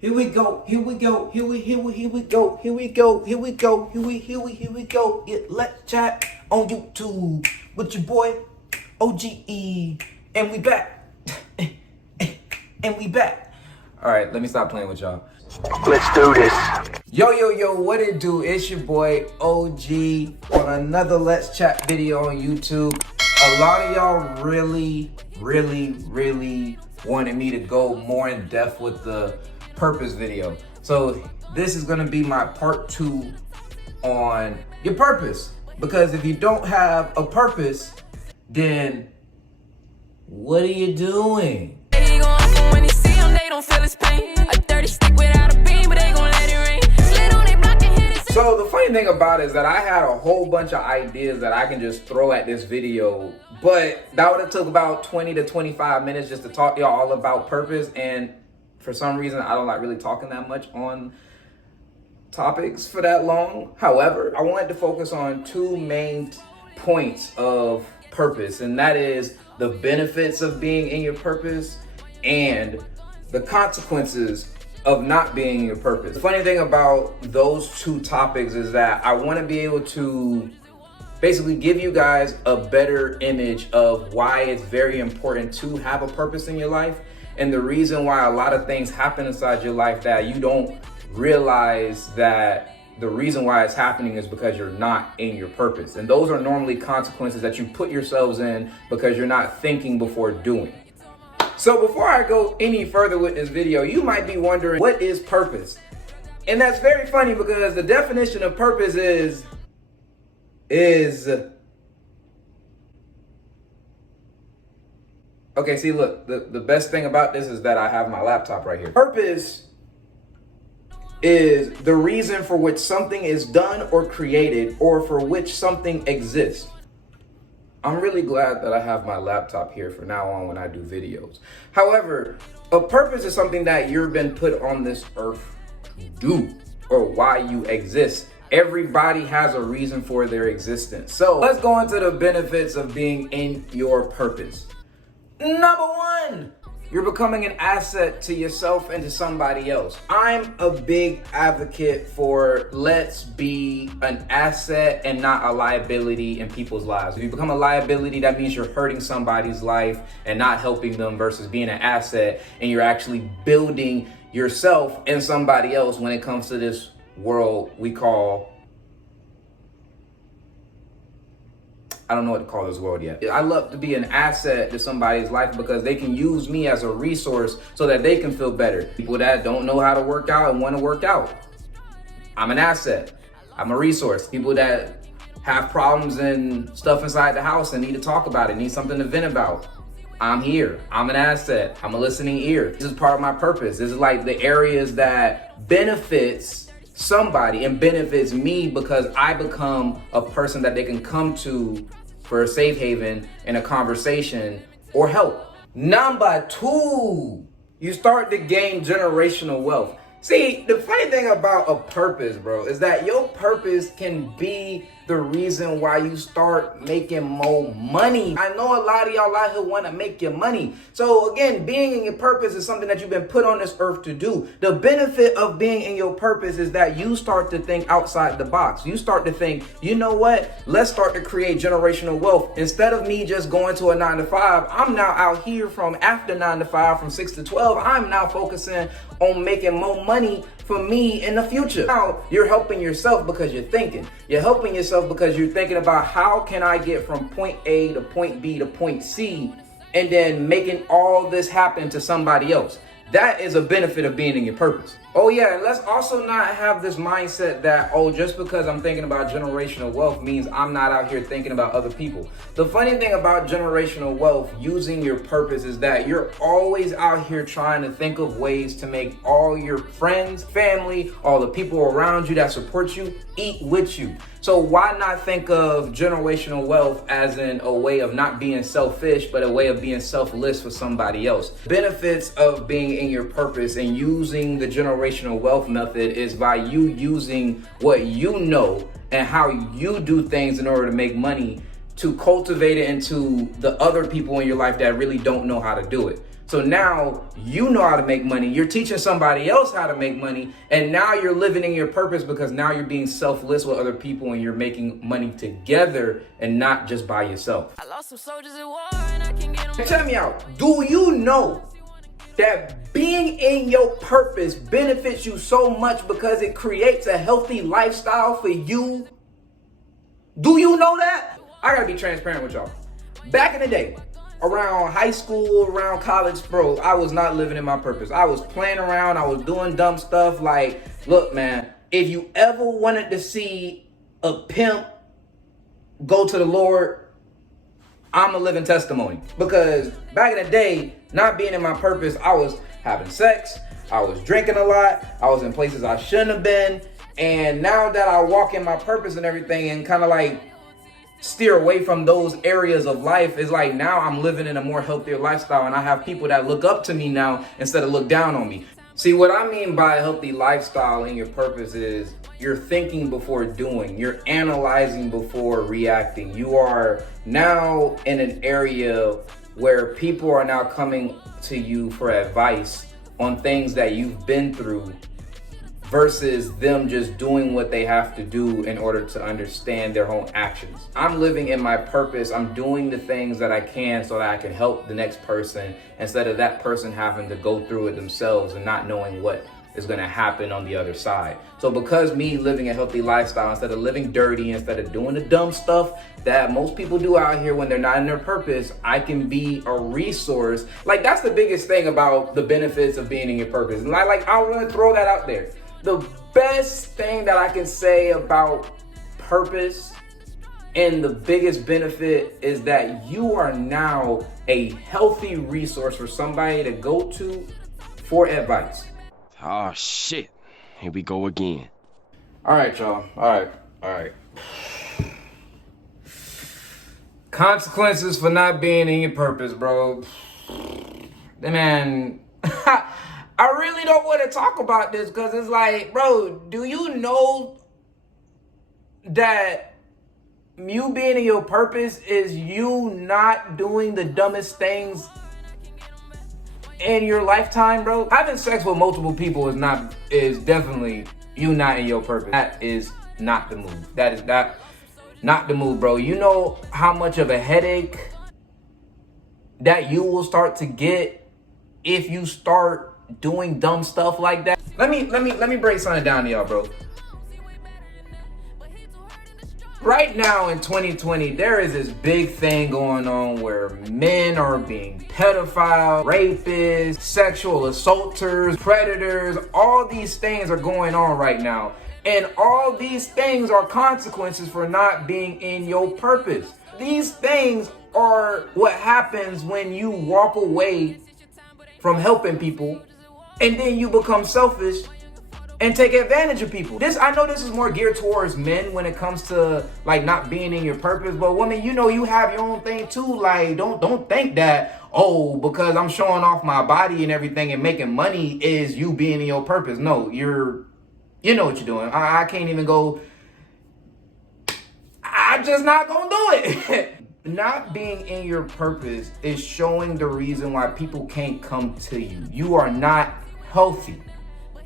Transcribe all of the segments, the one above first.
Here we go, here we go, here we go, here we go, here we go, here we go. Yeah, let's chat on YouTube with your boy OGE, and we back, and we back. All right, let me stop playing with y'all. Let's do this. Yo, what it do? It's your boy OG on another Let's Chat video on YouTube. A lot of y'all really wanted me to go more in depth with the purpose video. So this is gonna be my part 2 on your purpose. Because if you don't have a purpose, then what are you doing? They gon' laugh when they see him, they don't feel his pain. A dirty stick without a beam, but they gon' let it rain. Slid on they block and hit it. So the funny thing about it is that I had a whole bunch of ideas that I can just throw at this video, but that would have took about 20 to 25 minutes just to talk to y'all all about purpose. And for some reason, I don't like really talking that much on topics for that long. However, I wanted to focus on 2 main points of purpose, and that is the benefits of being in your purpose and the consequences of not being in your purpose. The funny thing about those 2 topics is that I want to be able to basically give you guys a better image of why it's very important to have a purpose in your life, and the reason why a lot of things happen inside your life that you don't realize that the reason why it's happening is because you're not in your purpose. And those are normally consequences that you put yourselves in because you're not thinking before doing. So before I go any further with this video, you might be wondering, what is purpose? And that's very funny because the definition of purpose is okay, see, look, the best thing about this is that I have my laptop right here. Purpose is the reason for which something is done or created, or for which something exists. I'm really glad that I have my laptop here for now on when I do videos. However, a purpose is something that you've been put on this earth to do, or why you exist. Everybody has a reason for their existence. So let's go into the benefits of being in your purpose. Number 1, you're becoming an asset to yourself and to somebody else. I'm a big advocate for let's be an asset and not a liability in people's lives. If you become a liability, that means you're hurting somebody's life and not helping them, versus being an asset and you're actually building yourself and somebody else when it comes to this world we call, I don't know what to call this world yet. I love to be an asset to somebody's life because they can use me as a resource so that they can feel better. People that don't know how to work out and want to work out, I'm an asset. I'm a resource. People that have problems and stuff inside the house and need to talk about it, need something to vent about, I'm here. I'm an asset. I'm a listening ear. This is part of my purpose. This is like the areas that benefits somebody and benefits me because I become a person that they can come to for a safe haven in a conversation or help. Number 2, you start to gain generational wealth. See, the funny thing about a purpose, bro, is that your purpose can be the reason why you start making more money. I know a lot of y'all out here want to make your money. So again, being in your purpose is something that you've been put on this earth to do. The benefit of being in your purpose is that you start to think outside the box. You start to think, you know what? Let's start to create generational wealth. Instead of me just going to a 9 to 5, I'm now out here from after 9 to 5, from 6 to 12. I'm now focusing on making more money for me in the future. Now, you're helping yourself because you're thinking. You're helping yourself because you're thinking about how can I get from point A to point B to point C, and then making all this happen to somebody else. That is a benefit of being in your purpose. Oh yeah, and let's also not have this mindset that, oh, just because I'm thinking about generational wealth means I'm not out here thinking about other people. The funny thing about generational wealth, using your purpose, is that you're always out here trying to think of ways to make all your friends, family, all the people around you that support you, eat with you. So why not think of generational wealth as in a way of not being selfish, but a way of being selfless for somebody else? Benefits of being in your purpose and using the generational wealth method is by you using what you know and how you do things in order to make money to cultivate it into the other people in your life that really don't know how to do it. So now you know how to make money. You're teaching somebody else how to make money. And now you're living in your purpose because now you're being selfless with other people and you're making money together and not just by yourself. I lost some soldiers at war and I can get them. Tell me out, do you know that being in your purpose benefits you so much because it creates a healthy lifestyle for you? Do you know that? I gotta be transparent with y'all. Back in the day, around high school, around college, bro, I was not living in my purpose. I was playing around, I was doing dumb stuff. Like, look, man, if you ever wanted to see a pimp go to the Lord, I'm a living testimony. Because back in the day, not being in my purpose, I was having sex, I was drinking a lot, I was in places I shouldn't have been. And now that I walk in my purpose and everything and kind of like steer away from those areas of life, is like now I'm living in a more healthier lifestyle and I have people that look up to me now instead of look down on me. See, what I mean by a healthy lifestyle in your purpose is you're thinking before doing, you're analyzing before reacting. You are now in an area where people are now coming to you for advice on things that you've been through versus them just doing what they have to do in order to understand their own actions. I'm living in my purpose. I'm doing the things that I can so that I can help the next person instead of that person having to go through it themselves and not knowing what is going to happen on the other side. So because me living a healthy lifestyle, instead of living dirty, instead of doing the dumb stuff that most people do out here when they're not in their purpose, I can be a resource. Like, that's the biggest thing about the benefits of being in your purpose. And I want to throw that out there. The best thing that I can say about purpose and the biggest benefit is that you are now a healthy resource for somebody to go to for advice. Oh shit, here we go again. All right, y'all. All right. Consequences for not being in your purpose, bro. Man, I really don't want to talk about this because it's like, bro, do you know that you being in your purpose is you not doing the dumbest things in your lifetime, bro? Having sex with multiple people is definitely you not in your purpose. That is not the move. That is not the move, bro. You know how much of a headache that you will start to get if you start doing dumb stuff like that? Let me break something down to y'all, bro. Right now in 2020, there is this big thing going on where men are being pedophiles, rapists, sexual assaulters, predators. All these things are going on right now. And all these things are consequences for not being in your purpose. These things are what happens when you walk away from helping people and then you become selfish and take advantage of people. I know this is more geared towards men when it comes to like not being in your purpose, but women, you know, you have your own thing too. Like, don't think that, oh, because I'm showing off my body and everything and making money is you being in your purpose. No, you know what you're doing. I can't even go, I'm just not gonna do it. Not being in your purpose is showing the reason why people can't come to you. You are not healthy.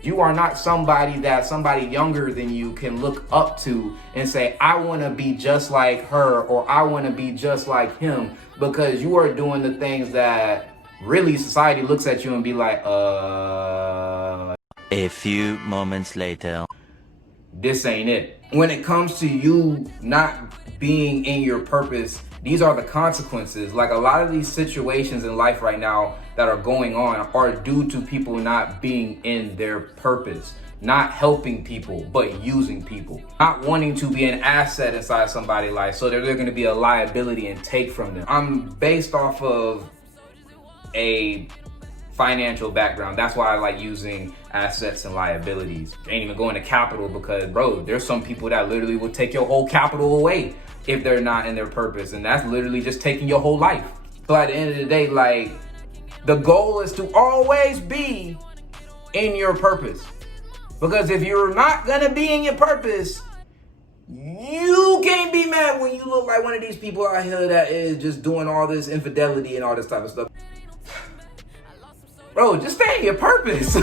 You are not somebody that somebody younger than you can look up to and say, I want to be just like her or I want to be just like him, because you are doing the things that really society looks at you and be like, A few moments later. This ain't it. When it comes to you not being in your purpose, these are the consequences. Like, a lot of these situations in life right now that are going on are due to people not being in their purpose, not helping people, but using people, not wanting to be an asset inside somebody's life so that they're going to be a liability and take from them. I'm based off of a financial background. That's why I like using assets and liabilities. Ain't even going to capital because, bro, there's some people that literally will take your whole capital away if they're not in their purpose, and that's literally just taking your whole life. So at the end of the day, like, the goal is to always be in your purpose, because if you're not gonna be in your purpose, you can't be mad when you look like one of these people out here that is just doing all this infidelity and all this type of stuff. Bro, just stay in your purpose.